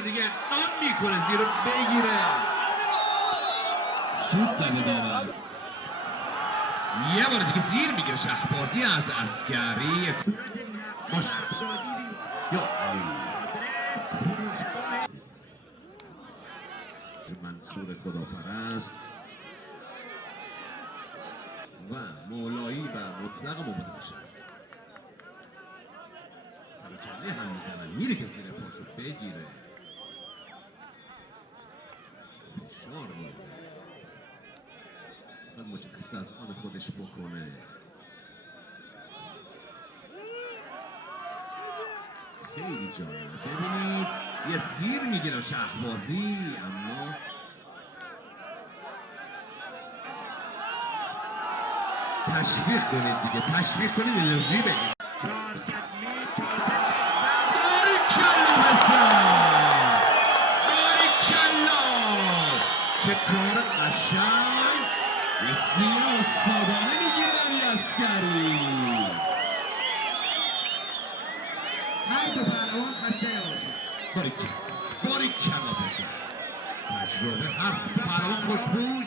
بار دیگه اقدام میکنه زیر بگیره. شوت زده داور. یه بار دیگه زیر میگیره شهبازی از عسکری. باش یا علی منصور خداپرست و مولایی و مطلق مبادا میشه. سرکله هم میزنن میره که زیر پاشو بگیره. فشار میده فقط مشکست از آن خودش بکنه. خیلی جالبه. ببینید یه زیر میگیره شهبازی، اما تشویق کنید دیگه، تشویق کنید انرژی بگید. باریکلا بسن، باریکلا، چه کار قشنگ. یه زیر استادانه میگیره علی عسکری. هر دو پهلوان خسته نباشید. باریکلا بسن، تجربه هر پهلوان خوشبوش.